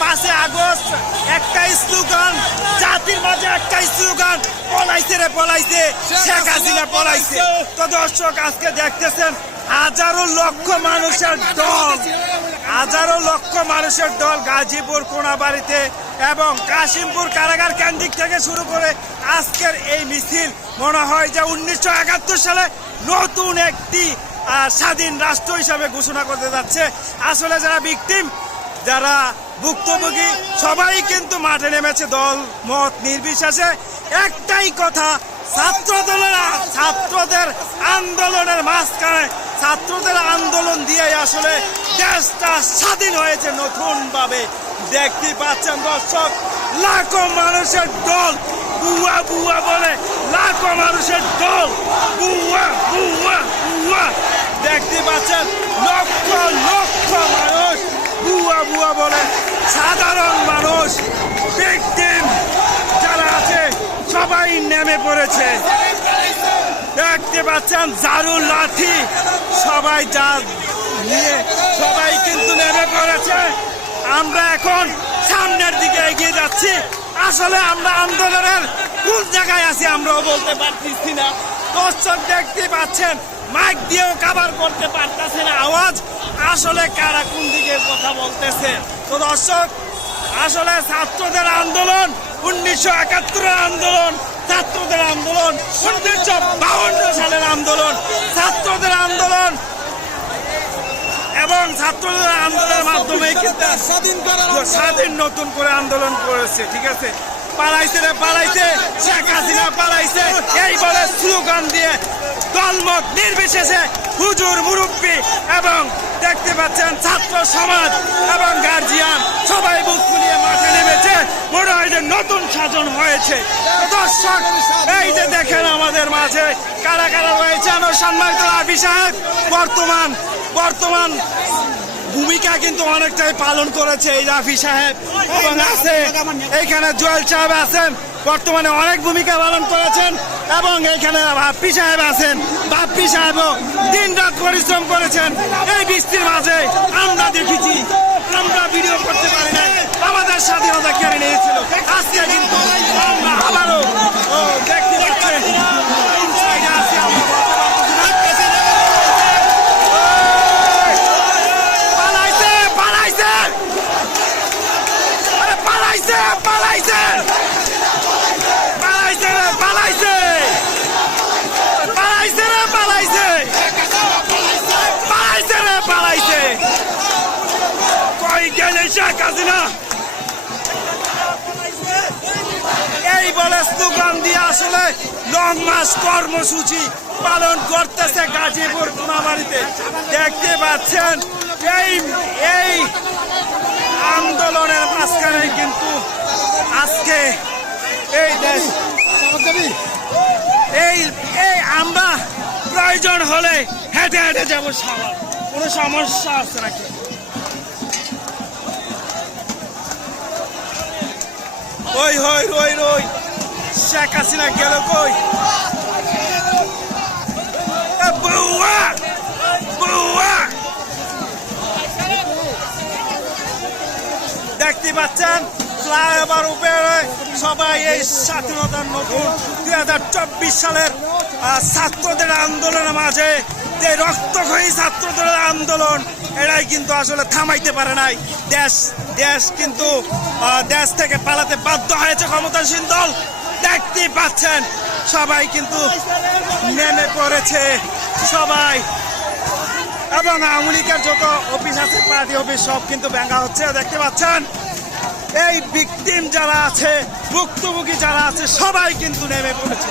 পাঁচে আগস্ট একটা স্লোগান, জাতির মাঝে একটা স্লোগান, পলাইছে রে, পলাইছে। শেখ হাসিনা পলাইছে। তো দর্শক, আজকে দেখতেছেন হাজারো লক্ষ মানুষের দল, হাজারো লক্ষ মানুষের দল গাজীপুর কোনাবাড়িতে এবং কাশিমপুর কারাগার কেন্দ্রিক থেকে শুরু করে আজকের এই মিছিল। মনে হয় যে উনিশশো একাত্তর সালে নতুন একটি স্বাধীন রাষ্ট্র হিসাবে ঘোষণা করতে যাচ্ছে। আসলে যারা ভিকটিম যারা ভুক্তভোগী, সবাই কিন্তু মাঠে নেমেছে দল। মত নির্বিশেষে একটাই কথা ছাত্র দলের ছাত্রদের আন্দোলনের মাঝখানে, ছাত্রদের আন্দোলন দিয়ে আসলে দেশটা স্বাধীন হয়েছে নতুন ভাবে দেখতে পাচ্ছেন দর্শক, লাখো মানুষের দল, বুয়া বুয়া বলে, লাখো মানুষের দল, বুয়া বুয়া বুয়া। দেখতে পাচ্ছেন লক্ষ মানুষ বুয়া বুয়া বলে সাধারণ মানুষ victim যারা আছে নেমে পড়েছে। দেখতে পাচ্ছেন জারু লাঠি। সবাই যা নিয়ে সবাই কিন্তু নেমে পড়েছে। আমরা এখন সামনের দিকে এগিয়ে যাচ্ছি। আসলে আমরা আন্দোলনের কোন জায়গায় আছি আমরাও বলতে পারতেছি না। দর্শক দেখতে পাচ্ছেন, মাইক দিয়েও কাবার করতে পারতেছে না আওয়াজ। আসলে কারা কোন দিকে কথা বলতেছে? তো দর্শক, আসলে ছাত্রদের আন্দোলন, উনিশশো একাত্তরের আন্দোলন ছাত্রদের আন্দোলন উনিশশো বাউন্ন সালের আন্দোলন ছাত্রদের আন্দোলন। এবং ছাত্রদের আন্দোলনের মাধ্যমে কিন্তু স্বাধীন স্বাধীন নতুন করে আন্দোলন করেছে ঠিক আছে? পালাইছে রে পালাইছে। শেখ হাসিনা পালাইছে। এই বলে স্লোগান দিয়ে দলমত নির্বিশেষে হুজুর, মুরব্বী এবং দেখতে পাচ্ছেন ছাত্র সমাজ এবং গার্জিয়ান সবাই বুক ফুলিয়ে মাঠে নেমেছে। মনে হয় যে নতুন সাজন হয়েছে। দর্শক, এই যে দেখেন আমাদের মাঝে কারা কারা রয়েছে, আমার সম্মানিত আবি সাহেব, বর্তমান বর্তমান ভূমিকা কিন্তু অনেকটাই পালন করেছে এই রাফি সাহেব। এবং আছে এইখানে জুয়েল সাহেব আছেন। বর্তমানে অনেক ভূমিকা পালন করেছেন এবং এখানে বাপ্পি সাহেব আছেন। বাপ্পি সাহেবও দিন রাত পরিশ্রম করেছেন। এই বৃষ্টির মাঝে আমরা দেখেছি আমরা ভিডিও করতে পারি নাই। আমাদের স্বাধীনতা কেড়ে নিয়েছিল। আজকে কিন্তু আমরা আবারও ও, দেখতে পাচ্ছেন inside আছি আমরা বলতে পারতেছি না। পালাইছে পালাইছে আরে পালাইছে পালাইছে পালাইছে রে পালাইছে পালাইছে রে পালাইছে পালাইছে রে পালাইছে কই গেলে শেখ হাসিনা এই বলে স্লোগান দিয়ে আসলে লং মাস কর্মসূচি পালন করতেছে গাজীপুর কোনাবাড়িতে দেখতে পাচ্ছেন, এই এই আন্দোলনের মাঝখানে কিন্তু আজকে এই দেশ এই এই আমরা প্রয়োজন হলে হেঁটে হেঁটে যাব সবার কোনো সমস্যা আছে নাকি? ওই হই রই রই শেখ হাসিনা গেল কই? বউয়া বউয়া। দেখতে পাচ্ছেন, ফ্লাইওভার উপরে সবাই এই স্বাধীনতার নতুন দুই হাজার চব্বিশ সালের ছাত্রদের আন্দোলনের মাঝে যে রক্তক্ষয়ী ছাত্রদের আন্দোলন, এরাই কিন্তু আসলে থামাইতে পারে নাই। দেশ দেশ কিন্তু দেশ থেকে পালাতে বাধ্য হয়েছে ক্ষমতাসীন দল। দেখতেই পাচ্ছেন, সবাই কিন্তু নেমে পড়েছে। সবাই। এবং আওয়ামী লীগের যত অফিস আছে, পার্টি অফিস, সব কিন্তু ব্যাঙ্গা হচ্ছে, দেখতে পাচ্ছেন। এই ভিকটিম যারা আছে, ভুক্তভোগী যারা আছে, সবাই কিন্তু নেমে পড়েছে।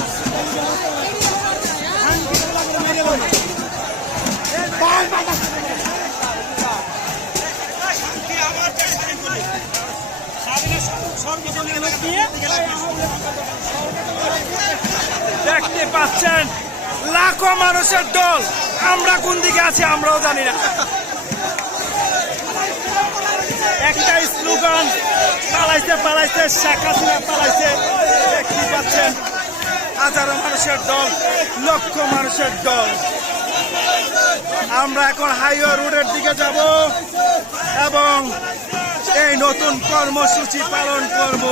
দেখতে পাচ্ছেন, লাখো মানুষের দল। আমরা কোন দিকে আছি আমরাও জানি না। একটাই স্লোগান পালাইছে পালাইছে শেখ হাসিনা পালাইছে। দেখতে পাচ্ছেন, হাজারো মানুষের দল, লক্ষ মানুষের দল। আমরা এখন হাইওয়ে রোডের দিকে যাব এবং এই নতুন কর্মসূচি পালন করব।